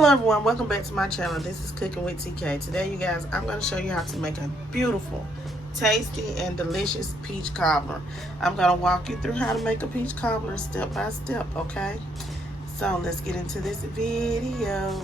Hello everyone, welcome back to my channel. This is Cooking with TK. Today you guys, I'm going to show you how to make a beautiful, tasty, and delicious peach cobbler. I'm going to walk you through how to make a peach cobbler step by step, okay? So let's get into this video.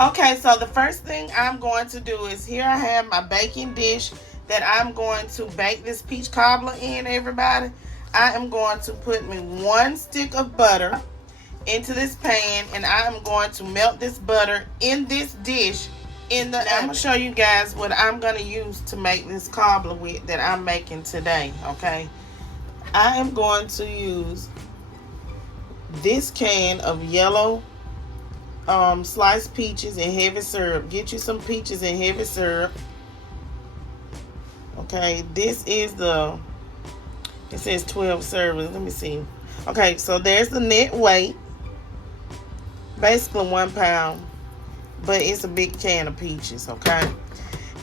Okay, so the first thing I'm going to do is here I have my baking dish that I'm going to bake this peach cobbler in, everybody. I am going to put me 1 stick of butter into this pan, and I am going to melt this butter in this dish in the oven. I'm going to show you guys what I'm going to use to make this cobbler with that I'm making today, okay? I am going to use this can of yellow sliced peaches and heavy syrup. Get you some peaches and heavy syrup. Okay, this is it says 12 servings. Let me see. Okay, so there's the net weight. Basically 1 pound, but it's a big can of peaches, okay?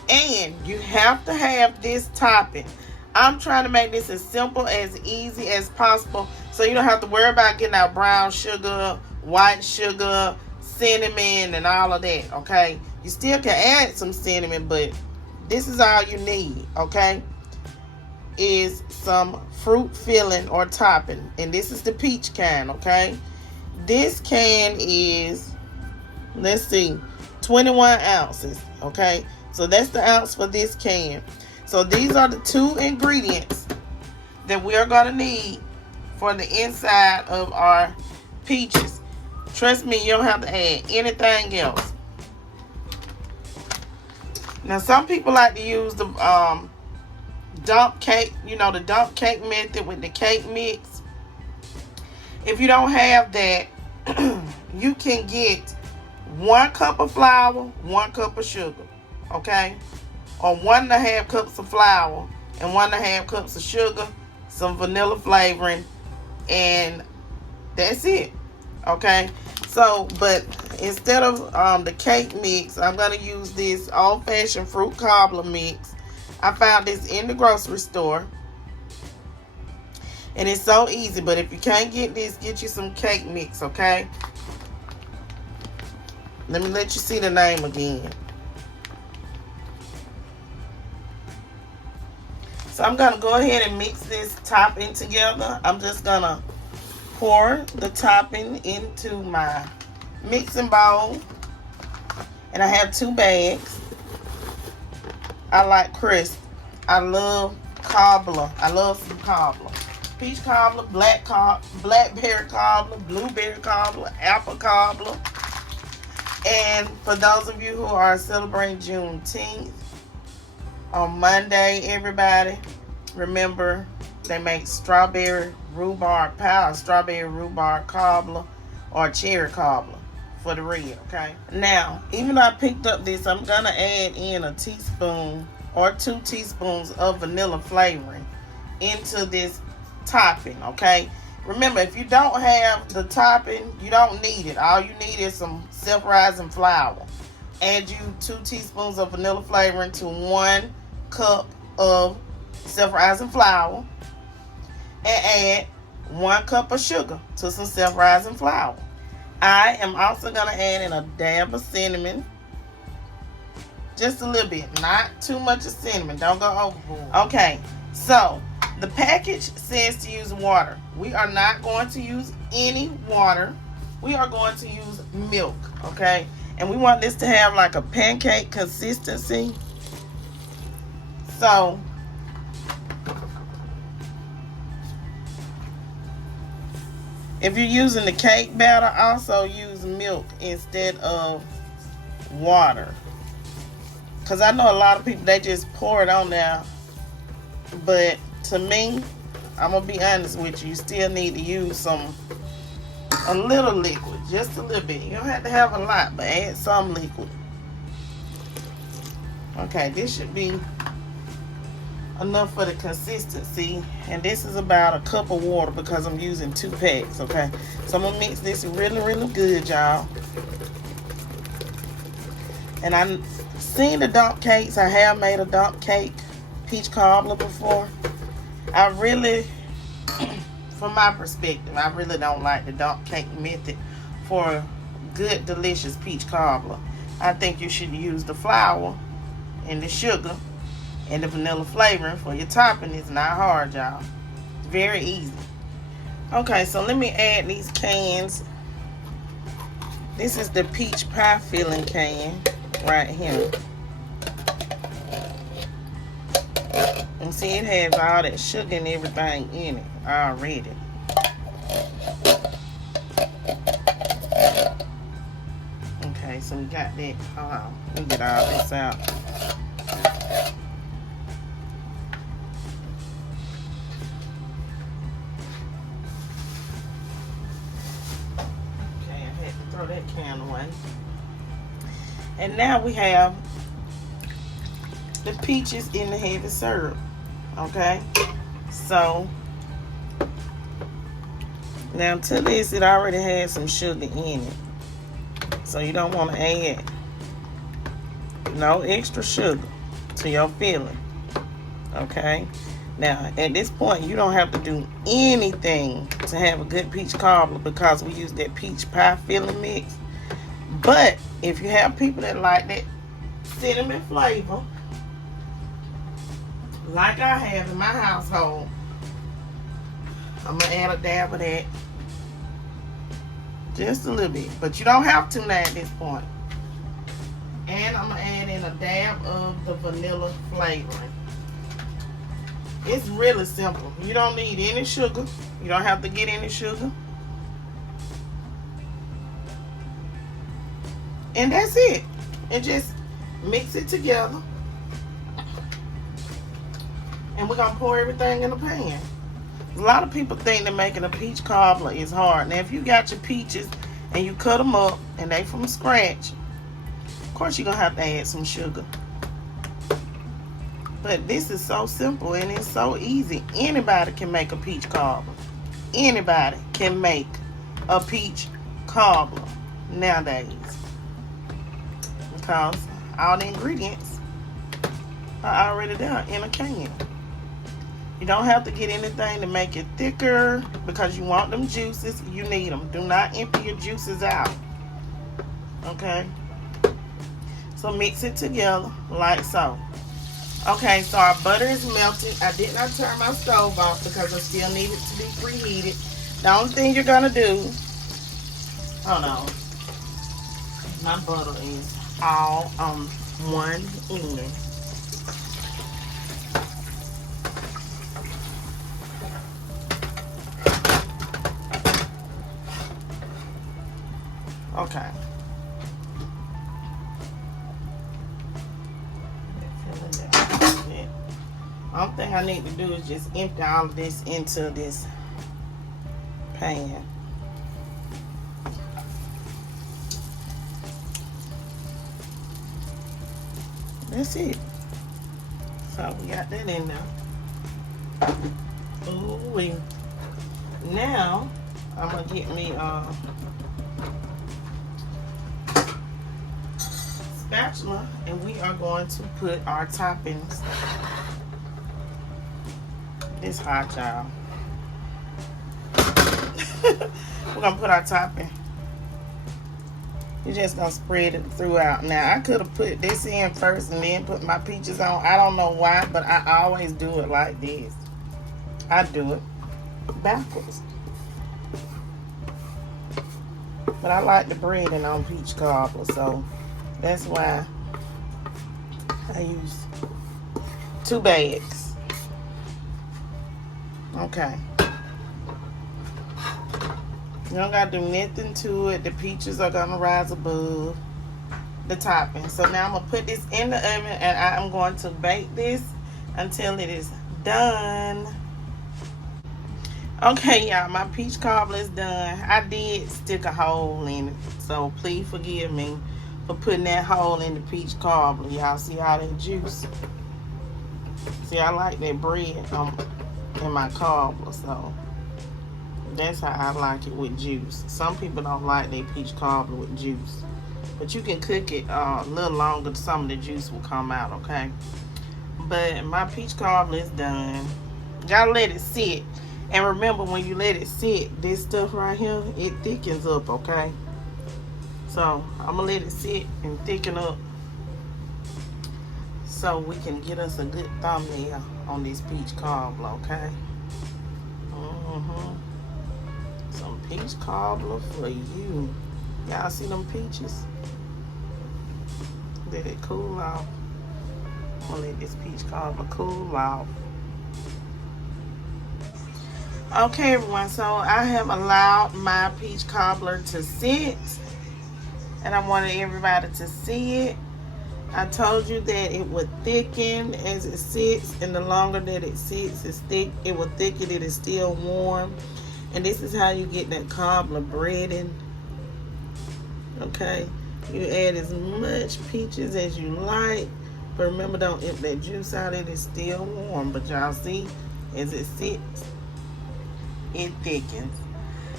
And you have to have this topping. I'm trying to make this as simple, as easy as possible, so you don't have to worry about getting out brown sugar, white sugar, cinnamon, and all of that, okay? You still can add some cinnamon, but this is all you need, okay? Is some fruit filling or topping, and this is the peach kind, okay? This can is, let's see, 21 ounces, okay? So that's the ounce for this can. So these are the 2 ingredients that we are going to need for the inside of our peaches. Trust me, you don't have to add anything else. Now, some people like to use the dump cake, the dump cake method with the cake mix. If you don't have that, you can get 1 cup of flour, 1 cup of sugar, okay? Or 1.5 cups of flour and 1.5 cups of sugar, some vanilla flavoring, and that's it, okay? So, but instead of the cake mix, I'm going to use this old-fashioned fruit cobbler mix. I found this in the grocery store. And it's so easy, but if you can't get this, get you some cake mix, okay? Let me let you see the name again. So I'm going to go ahead and mix this topping together. I'm just going to pour the topping into my mixing bowl. And I have 2 bags. I like crisp. I love cobbler. I love some cobbler. Peach cobbler, blackberry cobbler, blueberry cobbler, apple cobbler. And for those of you who are celebrating Juneteenth, on Monday, everybody, remember they make strawberry rhubarb pie, strawberry rhubarb cobbler, or cherry cobbler for the red, okay? Now, even though I picked up this, I'm going to add in a teaspoon or 2 teaspoons of vanilla flavoring into this topping, okay? Remember, if you don't have the topping, you don't need it. All you need is some self-rising flour. Add you 2 teaspoons of vanilla flavoring to 1 cup of self-rising flour, and add 1 cup of sugar to some self-rising flour. I am also going to add in a dab of cinnamon, just a little bit, not too much of cinnamon. Don't go overboard. Okay, so the package says to use water. We are not going to use any water. We are going to use milk, okay? And we want this to have like a pancake consistency. So, if you're using the cake batter, also use milk instead of water. Because I know a lot of people, they just pour it on there. But to me, I'm going to be honest with you, you still need to use a little liquid, just a little bit. You don't have to have a lot, but add some liquid. Okay, this should be enough for the consistency. And this is about a cup of water because I'm using 2 packs, okay? So I'm gonna mix this really, really good, y'all. And I've seen the dump cakes. I have made a dump cake peach cobbler before. I really, from my perspective, I really don't like the dump cake method for good, delicious peach cobbler. I think you should use the flour and the sugar and the vanilla flavoring for your topping. It's not hard, y'all. It's very easy. Okay, so let me add these cans. This is the peach pie filling can right here. And see, it has all that sugar and everything in it already. Okay, so we got that. Hold on, let me get all this out. Okay, I had to throw that can away. And now we have the peaches in the heavy syrup. Okay, so now to this, it already has some sugar in it, so you don't want to add no extra sugar to your filling. Okay, now at this point you don't have to do anything to have a good peach cobbler because we use that peach pie filling mix. But if you have people that like that cinnamon flavor, like I have in my household, I'm gonna add a dab of that, just a little bit, but you don't have to now at this point. And I'm gonna add in a dab of the vanilla flavoring. It's really simple. You don't need any sugar. You don't have to get any sugar. And that's it. And just mix it together. And we're going to pour everything in a pan. A lot of people think that making a peach cobbler is hard. Now, if you got your peaches and you cut them up and they from scratch, of course you're going to have to add some sugar. But this is so simple and it's so easy. Anybody can make a peach cobbler. Anybody can make a peach cobbler nowadays. Because all the ingredients are already there in a can. You don't have to get anything to make it thicker because you want them juices. You need them. Do not empty your juices out. Okay? So mix it together like so. Okay, so our butter is melted. I did not turn my stove off because I still need it to be preheated. The only thing you're going to do, hold on, my butter is all on one end. Okay. Only thing I need to do is just empty all of this into this pan. That's it. So we got that in there. Ooh, now I'm gonna get me spatula and we are going to put our toppings. It's hot, y'all. We're gonna put our topping. You're just gonna spread it throughout. Now I could have put this in first and then put my peaches on. I don't know why, but I always do it like this. I do it backwards. But I like the breading on peach cobbler, so that's why I use 2 bags. Okay. You don't gotta do nothing to it. The peaches are gonna rise above the topping. So now I'm gonna put this in the oven and I'm going to bake this until it is done. Okay, y'all, my peach cobbler is done. I did stick a hole in it, so please forgive me for putting that hole in the peach cobbler. Y'all see all that juice? See, I like that bread in my cobbler, so that's how I like it with juice. Some people don't like their peach cobbler with juice, but you can cook it a little longer. Some of the juice will come out, okay? But my peach cobbler is done. Gotta let it sit. And remember, when you let it sit, this stuff right here, it thickens up, okay? So I'm gonna let it sit and thicken up so we can get us a good thumbnail on this peach cobbler, okay? Some peach cobbler for you. Y'all see them peaches? Let it cool off. I'm gonna let this peach cobbler cool off. Okay, everyone, so I have allowed my peach cobbler to sit, and I wanted everybody to see it. I told you that it would thicken as it sits, and the longer that it sits, it will thicken. It is still warm, and this is how you get that cobbler breading. Okay, you add as much peaches as you like, but remember, don't empty that juice out. It is still warm, but y'all see, as it sits, it thickens.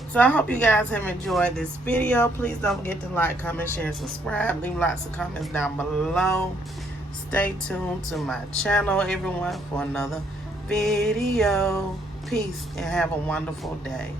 So I hope you guys have enjoyed this video. Please don't forget to like, comment, share, and subscribe. Leave lots of comments down below. Stay tuned to my channel, everyone, for another video. Peace and have a wonderful day.